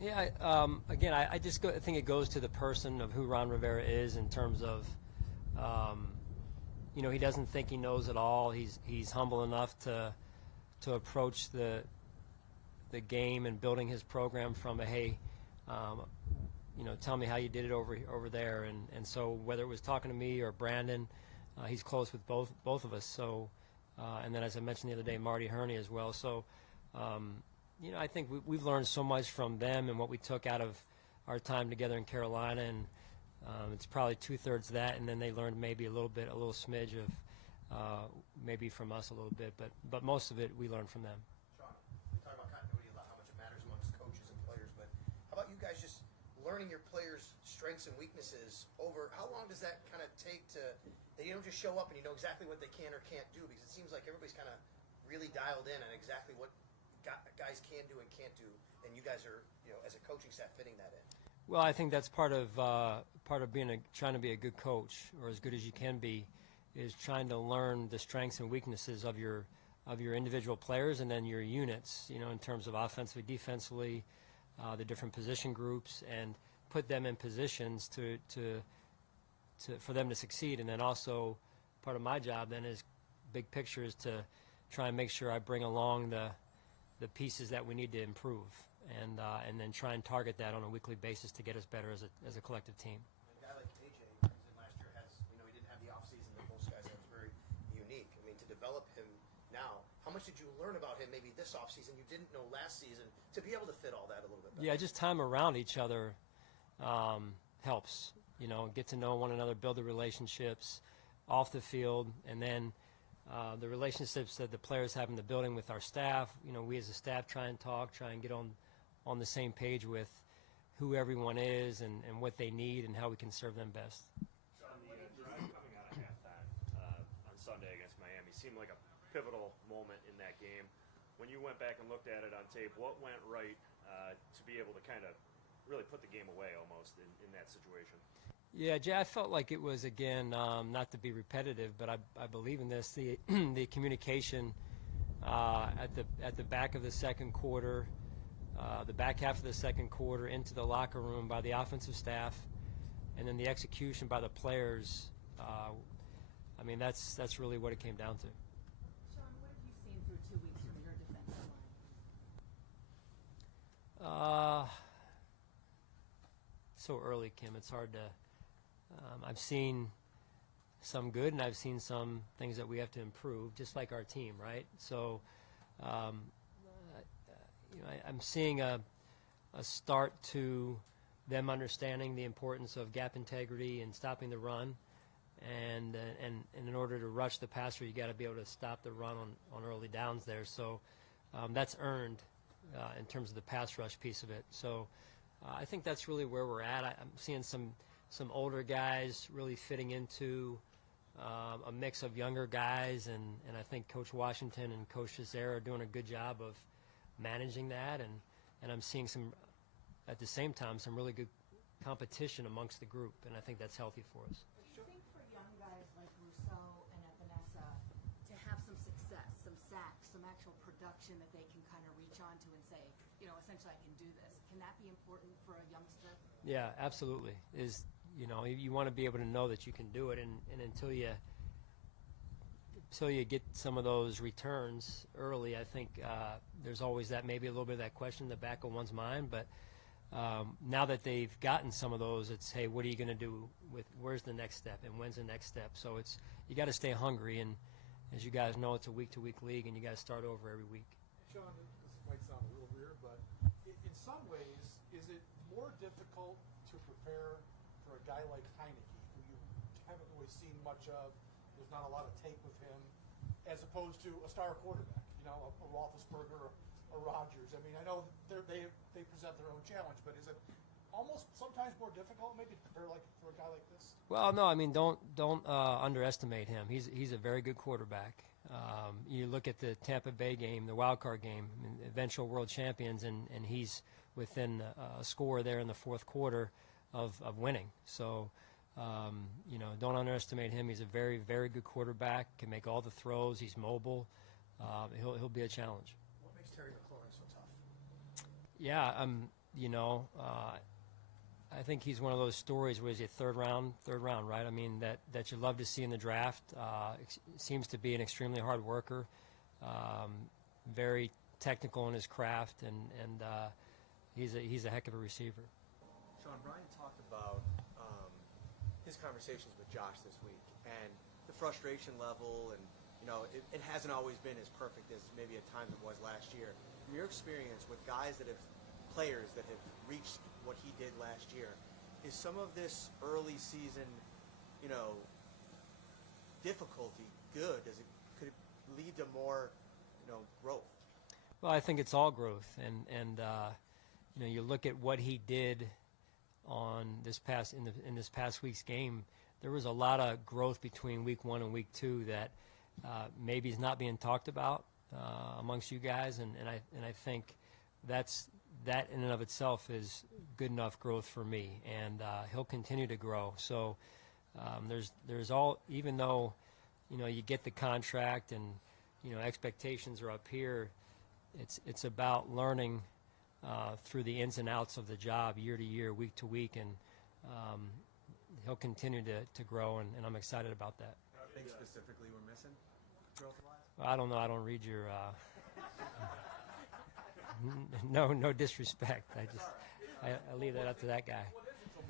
Yeah, again, I just I think it goes to the person of who Ron Rivera is in terms of, he doesn't think he knows it all. He's humble enough to approach the game and building his program from a, hey, tell me how you did it over there. And so whether it was talking to me or Brandon, he's close with both of us. So, and then as I mentioned the other day, Marty Herney as well. So, I think we've learned so much from them and what we took out of our time together in Carolina, and it's probably 2/3 that, and then they learned maybe a little smidge of maybe from us a little bit, but most of it we learned from them. Sean, we talk about continuity a lot, how much it matters amongst coaches and players, but how about you guys just learning your players' strengths and weaknesses over, how long does that kind of take to, that you don't just show up and you know exactly what they can or can't do, because it seems like everybody's kind of really dialed in on exactly what guys can do and can't do, and you guys are, as a coaching staff, fitting that in. Well, I think that's part of being trying to be a good coach, or as good as you can be, is trying to learn the strengths and weaknesses of your individual players, and then your units, in terms of offensively, defensively, the different position groups, and put them in positions for them to succeed. And then also part of my job then is big picture is to try and make sure I bring along the pieces that we need to improve, and then try and target that on a weekly basis to get us better as a collective team. A guy like AJ comes in last year has, he didn't have the offseason that most guys have. It's very unique. I mean, to develop him now, how much did you learn about him maybe this offseason you didn't know last season to be able to fit all that a little bit better? Yeah, just time around each other helps. Get to know one another, build the relationships off the field, and then the relationships that the players have in the building with our staff. We as a staff try and get on the same page with who everyone is and what they need and how we can serve them best. Sean, the drive coming out of halftime on Sunday against Miami seemed like a pivotal moment in that game. When you went back and looked at it on tape, what went right to be able to kind of really put the game away almost in that situation? Yeah, Jay, I felt like it was, again, not to be repetitive, but I believe in this, the communication at the back of the second quarter, the back half of the second quarter into the locker room by the offensive staff, and then the execution by the players. That's really what it came down to. Sean, what have you seen through 2 weeks from your defensive line? So early, Kim, it's hard to. I've seen some good, and I've seen some things that we have to improve, just like our team, right? So, I'm seeing a start to them understanding the importance of gap integrity and stopping the run, and in order to rush the passer, you got to be able to stop the run on early downs there. So, that's earned in terms of the pass rush piece of it. So, I think that's really where we're at. I'm seeing some older guys really fitting into a mix of younger guys, and I think Coach Washington and Coach Cesare are doing a good job of managing that, and I'm seeing at the same time, some really good competition amongst the group, and I think that's healthy for us. Do you think for young guys like Rousseau and Vanessa to have some success, some sacks, some actual production that they can kind of reach onto and say, essentially I can do this, can that be important for a youngster? Yeah, absolutely. You want to be able to know that you can do it, and until you get some of those returns early, I think there's always maybe a little bit of that question in the back of one's mind. But now that they've gotten some of those, it's, hey, what are you going to do where's the next step and when's the next step? So you got to stay hungry, and as you guys know, it's a week-to-week league, and you got to start over every week. Sean, this might sound a little weird, but in some ways, is it more difficult to prepare for a guy like Heineke, who you haven't really seen much of? There's not a lot of tape with him, as opposed to a star quarterback, a Roethlisberger, a Rodgers. I mean, I know they present their own challenge, but is it almost sometimes more difficult maybe to prepare for a guy like this? Well, no, don't underestimate him. He's a very good quarterback. You look at the Tampa Bay game, the wild card game, eventual world champions, and he's within a score there in the fourth quarter of winning. So, don't underestimate him. He's a very, very good quarterback, can make all the throws. He's mobile. He'll be a challenge. What makes Terry McLaurin so tough? Yeah, I think he's one of those stories where he's a third round, right? I mean, that you love to see in the draft. Seems to be an extremely hard worker, very technical in his craft, and he's a heck of a receiver. Sean, Brian talked about his conversations with Josh this week and the frustration level, and it hasn't always been as perfect as maybe at times it was last year. From your experience with players that have reached what he did last year, is some of this early season, difficulty good? Could it lead to more, growth? Well, I think it's all growth, and you look at what he did on this past week's game. There was a lot of growth between week 1 and week 2 that maybe is not being talked about amongst you guys, and I think that in and of itself is good enough growth for me, and he'll continue to grow. So there's all, even though you get the contract and expectations are up here, it's about learning through the ins and outs of the job year to year, week to week, and he'll continue to grow, and I'm excited about that. Anything specifically we're missing, growth-wise? Well, I don't know. I don't read your. No disrespect. I leave that up to that guy. What is it from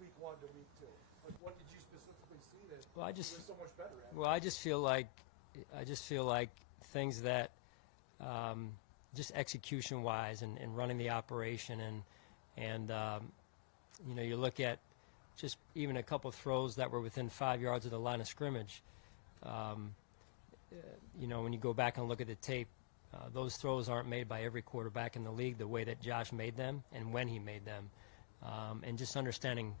week 1 to week 2? Like, what did you specifically see that Well, he was so much better at? Well, I just feel like things that just execution-wise and running the operation, and you look at just even a couple of throws that were within 5 yards of the line of scrimmage. When you go back and look at the tape, those throws aren't made by every quarterback in the league the way that Josh made them and when he made them. And just understanding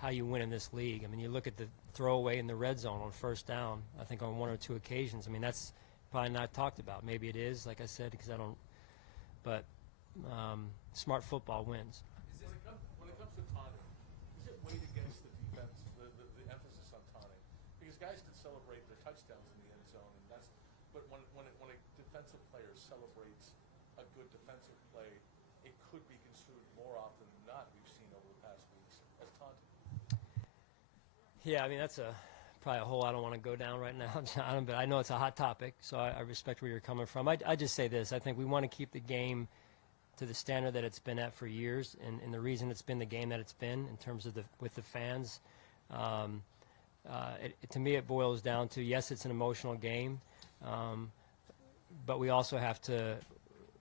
how you win in this league. I mean, you look at the throwaway in the red zone on first down, I think on 1 or 2 occasions. I mean, that's probably not talked about. Maybe it is, like I said, because I don't. But smart football wins. When it comes to taunting, is it weighed against the defense, the emphasis on taunting? Because guys can celebrate their touchdowns in the end zone, but when a defensive player celebrates a good defensive play, it could be construed more often than not, we've seen over the past weeks, as taunting. Yeah, I mean, that's probably a hole I don't want to go down right now, John, but I know it's a hot topic, so I respect where you're coming from. I just say this. I think we want to keep the game to the standard that it's been at for years, and the reason it's been the game that it's been in terms of with the fans. To me, it boils down to, yes, it's an emotional game, but we also have to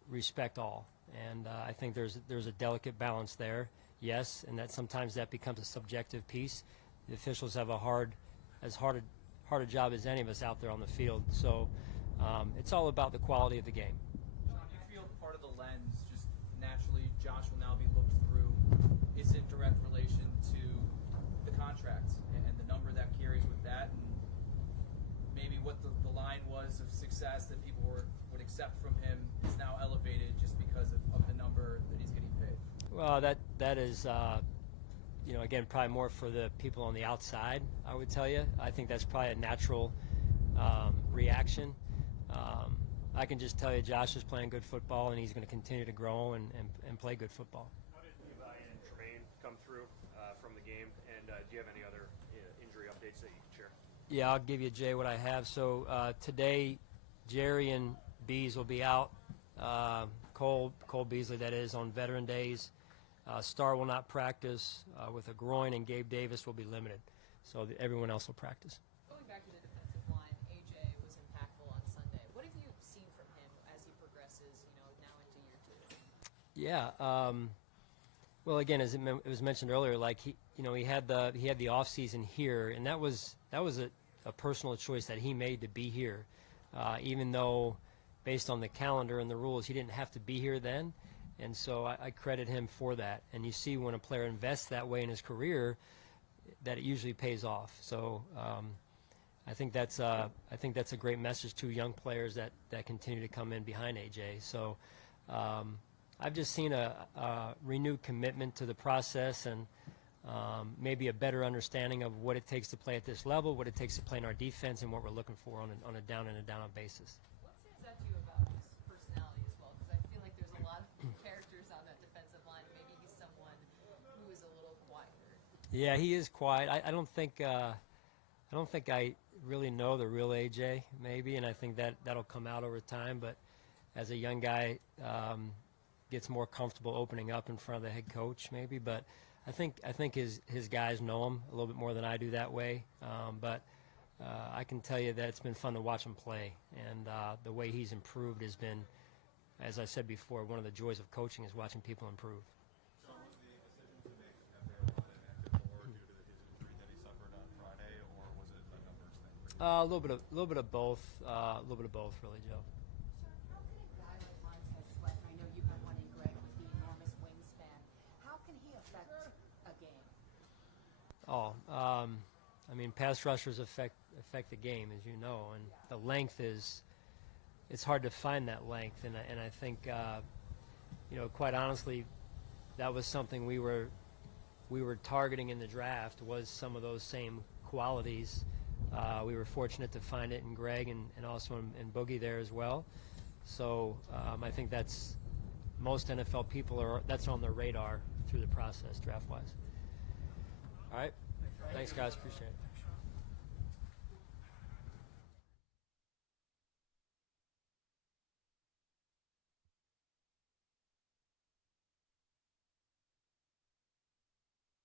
respect all. And I think there's a delicate balance there, yes, and that sometimes that becomes a subjective piece. The officials have as hard a job as any of us out there on the field. So it's all about the quality of the game. Sean, do you feel part of the lens, just naturally, Josh will now be looked through, is in direct relation to the contracts and the number that carries with that, and maybe what the line was of success that people would accept from him is now elevated just because of the number that he's getting paid? Well, that is, again, probably more for the people on the outside, I would tell you. I think that's probably a natural reaction. I can just tell you Josh is playing good football, and he's going to continue to grow and play good football. How did Levi and Tremaine come through from the game, and do you have any other injury updates that you can share? Yeah, I'll give you, Jay, what I have. So today, Jerry and Bees will be out. Cole Beasley, that is, on Veteran Days. Starr will not practice with a groin, and Gabe Davis will be limited. So everyone else will practice. Going back to the defensive line, AJ was impactful on Sunday. What have you seen from him as he progresses, now into year 2? Yeah. Well, again, as it was mentioned earlier, like he had the off season here, and that was a personal choice that he made to be here, even though based on the calendar and the rules, he didn't have to be here then. And so I credit him for that. And you see when a player invests that way in his career, that it usually pays off. So I think that's a great message to young players that continue to come in behind AJ. So I've just seen a renewed commitment to the process, and maybe a better understanding of what it takes to play at this level, what it takes to play in our defense, and what we're looking for on a down and a down basis. What stands out to you about his personality as well? Because I feel like there's a lot of characters on Yeah, he is quiet. I don't think I really know the real AJ, maybe, and I think that'll come out over time. But as a young guy, gets more comfortable opening up in front of the head coach, maybe. But I think his guys know him a little bit more than I do that way. But I can tell you that it's been fun to watch him play, and the way he's improved has been, as I said before, one of the joys of coaching is watching people improve. So was the decision to make McDermott an active forward due to his injury that he suffered on Friday, or was it a numbers thing for you? A little bit of both. A little bit of both, really, Joe. Sean, how can a guy like Montez Sweat, and I know you've been wanting Greg with the enormous wingspan, how can he affect a game? I mean, pass rushers affect the game, as you know, and the length it's hard to find that length, and I think, quite honestly, that was something we were targeting in the draft, was some of those same qualities. We were fortunate to find it in Greg and also in Boogie there as well. So I think that's most NFL people that's on their radar through the process draft-wise. All right. Thanks, guys. Appreciate it.